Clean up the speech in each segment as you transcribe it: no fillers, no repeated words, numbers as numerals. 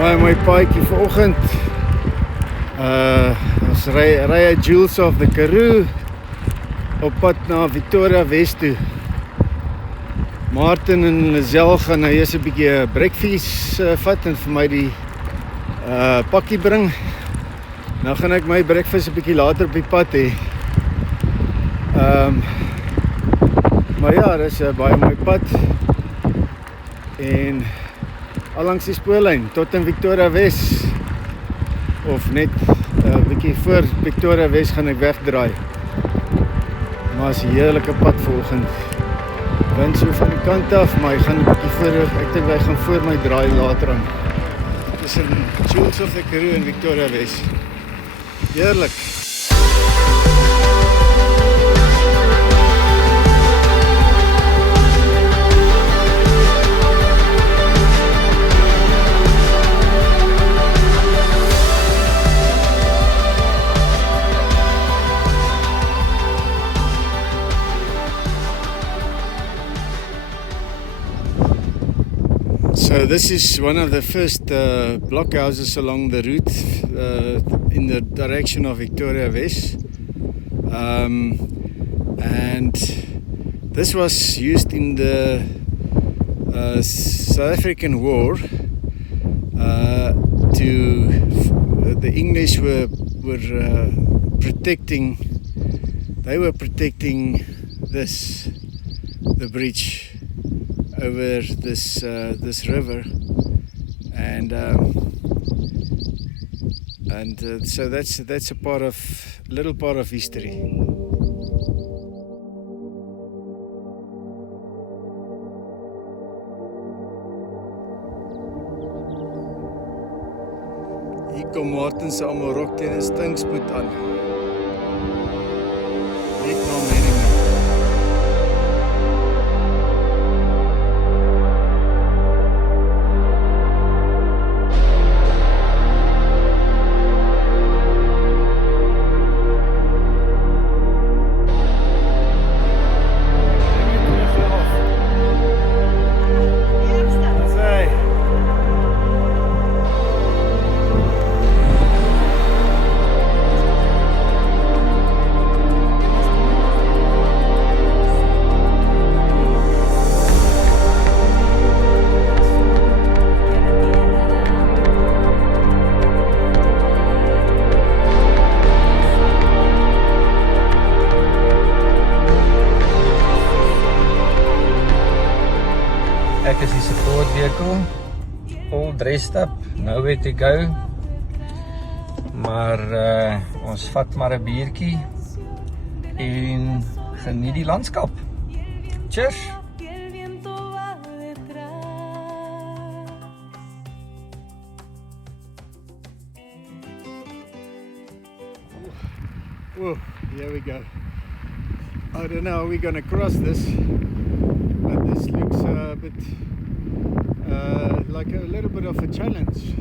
My paadjie vanoggend. Ons ry uit Jules of the Karoo op pad na Victoria West toe. Martin en Lizelle gaan nou eers 'n bietjie breakfast vat en vir my die pakkie bring. Nou gaan ek my breakfast 'n bietjie later op die pad hê. Maar ja, dis 'n baie mooi pad. En allangs die spoorlyn tot in Victoria West, of net 'n bietjie voor Victoria West gaan ek wegdraai. Maar is 'n heerlike pad vanoggend. Wind so van die kant af, maar hy gaan 'n bietjie voor, ek dink hy gaan voor my draai later aan. Tussen Jules of the Karoo en Victoria West. Heerlik. So this is one of the first blockhouses along the route in the direction of Victoria West, and this was used in the South African War. The English were protecting. They were protecting the bridge over this river, and so that's a little part of history. Hier kom Martin se Amarok teen 'n stinkspoed aan. Net na Merriman. Ek is die support vehicle, all dressed up, nowhere to go. Maar ons vat maar 'n biertjie en geniet die landskap. Cheers! Whoa, here we go. I don't know how we're gonna cross this, but this looks a bit like a little bit of a challenge.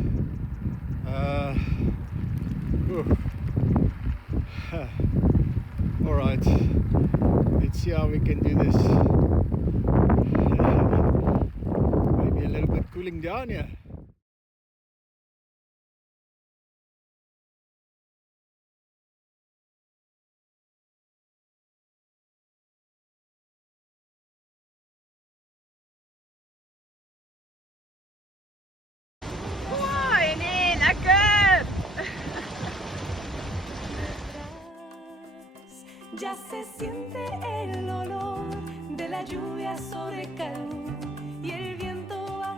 All right, let's see how we can do this. Maybe a little bit cooling down here. Ya se siente el olor de la lluvia sobre Calú y el viento va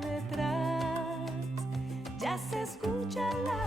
detrás. Ya se escucha la